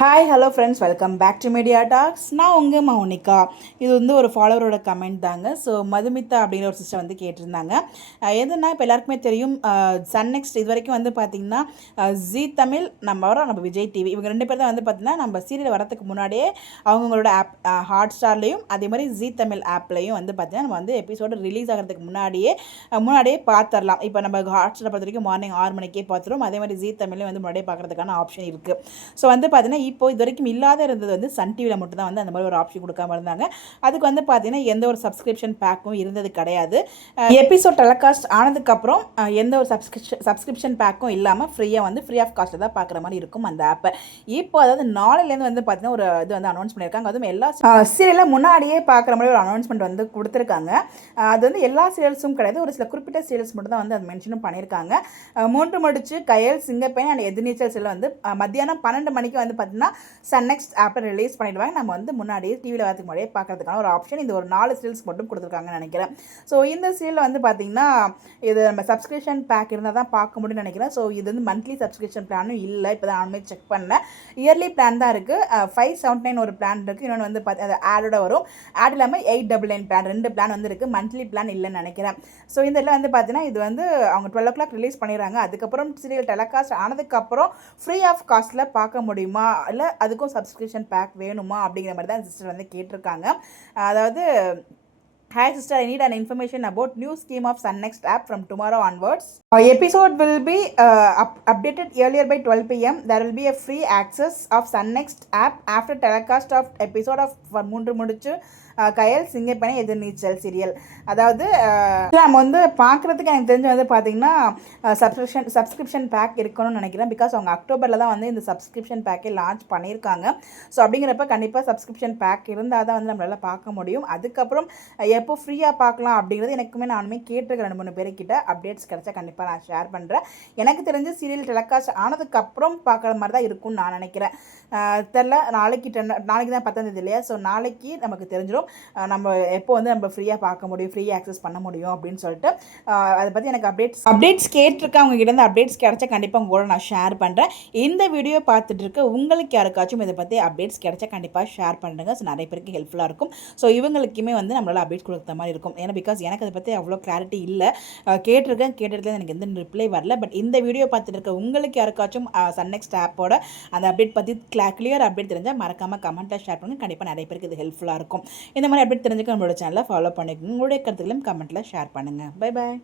Hi hello friends, welcome back to Media Talks. நான் உங்கள் மௌனிகா. இது வந்து ஒரு ஃபாலோவரோட கமெண்ட் தாங்க. ஸோ மதுமிதா அப்படிங்கிற ஒரு சிஸ்டர் வந்து கேட்டிருந்தாங்க. எதுனா இப்போ எல்லாருக்குமே தெரியும், சன் நெக்ஸ்ட் இது வரைக்கும் வந்து பார்த்திங்கன்னா ஜீ தமிழ், நம்ம விஜய் டிவி, இவங்க ரெண்டு பேர் தான் வந்து பார்த்திங்கன்னா நம்ம சீரியல் வரதுக்கு முன்னாடியே அவங்களோட ஆப் ஹாட் ஸ்டார்லேயும் அதே மாதிரி ஜீ தமிழ் ஆப்லேயும் வந்து பார்த்திங்கன்னா நம்ம வந்து எபிசோடு ரிலீஸ் ஆகிறதுக்கு முன்னாடியே பார்த்துடலாம். இப்போ நம்ம ஹாட் ஸ்டாரை பொறுத்த வரைக்கும் மார்னிங் 6 மணிக்கே பார்த்துரும். அதே மாதிரி ஜீ தமிழ்லேயும் வந்து முன்னாடியே பார்க்குறதுக்கான ஆப்ஷன் இருக்குது. ஸோ வந்து பார்த்திங்கன்னா இப்போ இது வரைக்கும் இல்லாத இருந்தது வந்து சன் டிவியில் மட்டும் தான் வந்து அந்த மாதிரி ஒரு ஆப்ஷன் கொடுக்காம இருந்தாங்க. அதுக்கு வந்து பார்த்தீங்கன்னா எந்த ஒரு சப்ஸ்கிரிப்ஷன் பேக்கும் இருந்தது கிடையாது. எபிசோட் டெலிகாஸ்ட் ஆனதுக்கப்புறம் எந்த ஒரு சப்ஸ்கிரிப்ஷன் பேக்கும் இல்லாமல் ஃப்ரீ ஆஃப் காஸ்ட்டில் தான் பார்க்குற மாதிரி இருக்கும் அந்த ஆப்பை. இப்போ அதாவது நாளையிலேருந்து வந்து பார்த்தீங்கன்னா ஒரு இது வந்து அனௌன்ஸ் பண்ணியிருக்காங்க. அதுவும் எல்லா சீரியலில் முன்னாடியே பார்க்குற மாதிரி ஒரு அனௌன்ஸ்மெண்ட் வந்து கொடுத்துருக்காங்க. அது வந்து எல்லா சீரியல்ஸும் கிடையாது, ஒரு சில குறிப்பிட்ட சீரியல்ஸ் மட்டும் தான் வந்து அது மென்ஷனும் பண்ணியிருக்காங்க. 3 முடிச்சு, கயல், சிங்கப்பெண் அண்ட் எதிர்நீச்சல் சீரியல் வந்து மத்தியானம் 12 மணிக்கு வந்து பார்த்தீங்கன்னா சன் நெக்ஸ்ட் ஆப்பை ரிலீஸ் பண்ணிடுவாங்க. நம்ம வந்து முன்னாடியே டிவியில் வரதுக்கு முன்னாடியே பார்க்கறதுக்கான ஒரு ஆப்ஷன் இந்த ஒரு 4 சீரியல்ஸ் மட்டும் கொடுத்துருக்காங்கன்னு நினைக்கிறேன். ஸோ இந்த சீரியல் வந்து பார்த்தீங்கன்னா இது நம்ம சப்ஸ்கிரிப்ஷன் பேக் இருந்தால் தான் பார்க்க முடியும்னு நினைக்கிறேன். ஸோ இது வந்து மந்த்லி சப்ஸ்கிரிப்ஷன் பிளானும் இல்லை. இப்போ தான் நானுமே செக் பண்ணேன். இயர்லி பிளான் தான் இருக்குது. 579 ஒரு பிளான் இருக்குது. இன்னொன்று வந்து அது ஆடோட வரும். ஆட் இல்லாமல் 899 பிளான், 2 பிளான் வந்து இருக்குது. மந்த்லி பிளான் இல்லைன்னு நினைக்கிறேன். ஸோ இந்த இதில் வந்து பார்த்தீங்கன்னா இது வந்து அவங்க 12 o'clock ரிலீஸ் பண்ணிடுறாங்க. அதுக்கப்புறம் சீரியல் டெலிகாஸ்ட் ஆனதுக்கப்புறம் ஃப்ரீ ஆஃப் காஸ்ட்டில் பார்க்க முடியுமா, இல்லை அதுக்கும் சப்ஸ்கிரிப்ஷன் பேக் வேணுமா அப்படிங்கிற மாதிரி தான் சிஸ்டர் வந்து கேட்டிருக்காங்க. அதாவது, hi sister, I need an information about new scheme of Sun Next app from tomorrow onwards. Episode will be updated earlier by 12 p.m. There will be a free access of Sun Next app after telecast of episode of மூன்று முடிச்சு கயல், சிங்கப்பெண், எதிர்நீச்சல் serial. அதாவது நம்ம வந்து பார்க்குறதுக்கு எனக்கு தெரிஞ்சு வந்து பார்த்திங்கன்னா சப்ஸ்கிரிப்ஷன் பேக் இருக்கணும்னு நினைக்கிறேன். பிகாஸ் அவங்க அக்டோபரில் தான் வந்து இந்த சப்ஸ்கிரிப்ஷன் பேக்கே லான்ச் பண்ணியிருக்காங்க. ஸோ அப்படிங்கிறப்ப கண்டிப்பாக சப்ஸ்கிரிப்ஷன் பேக் இருந்தால் தான் வந்து நம்மளால் பார்க்க முடியும். அதுக்கப்புறம் எப்போ ஃப்ரீயாக பார்க்கலாம் அப்படிங்கிறது நானுமே கேட்டிருக்கேன் 2-3 பேர்கிட்ட. அப்டேட்ஸ் கிடச்சா கண்டிப்பாக நான் ஷேர் பண்ணுறேன். எனக்கு தெரிஞ்சு சீரியல் டெலிகாஸ்ட் ஆனதுக்கப்புறம் பார்க்குற மாதிரி தான் இருக்கும்னு நான் நினைக்கிறேன். தெரில, நாளைக்கு தான் 10ஆம் தேதி இல்லையா? ஸோ நாளைக்கு நமக்கு தெரிஞ்சிடும் நம்ம எப்போ வந்து நம்ம ஃப்ரீயாக பார்க்க முடியும், ஃப்ரீ ஆக்சஸ் பண்ண முடியும் அப்படின்னு சொல்லிட்டு. அதை பற்றி எனக்கு அப்டேட்ஸ் கேட்டிருக்கேன். உங்ககிட்ட அப்டேட்ஸ் கிடைச்சா கண்டிப்பாக உங்களோட நான் ஷேர் பண்ணுறேன். இந்த வீடியோ பார்த்துட்டு இருக்க உங்களுக்கு யாருக்காச்சும் இதை பற்றி அப்டேட்ஸ் கிடைச்சா கண்டிப்பாக ஷேர் பண்ணுங்கள். ஸோ நிறைய பேருக்கு ஹெல்ப்ஃபுல்லாக இருக்கும். ஸோ இவங்களுக்குமே வந்து நம்மளால் அப்டேட் கொடுக்குற மாதிரி இருக்கும். ஏன்னா பிகாஸ் எனக்கு அதை பற்றி அவ்வளோ கிளாரிட்டி இல்லை. கேட்டிருக்கேன் எனக்கு எந்த ரிப்ளை வரல. பட் இந்த வீடியோ பார்த்துட்டு இருக்க உங்களுக்கு யாருக்காச்சும் சன் நெக்ஸ்ட் ஆப்போட அந்த அப்டேட் பற்றி கிளியர் அப்டேட் தெரிஞ்சால் மறக்காமல் கமெண்ட்டில் ஷேர் பண்ணுங்கள். கண்டிப்பாக நிறைய பேருக்கு இது ஹெல்ப்ஃபுல்லாக இருக்கும். இந்த மாதிரி அப்டேட் தெரிஞ்சுக்க நம்மளோட சேனலை ஃபாலோ பண்ணிக்கோங்க. உங்களுடைய கருத்துக்களையும் கமெண்ட்டில் ஷேர் பண்ணுங்கள். Bye bye.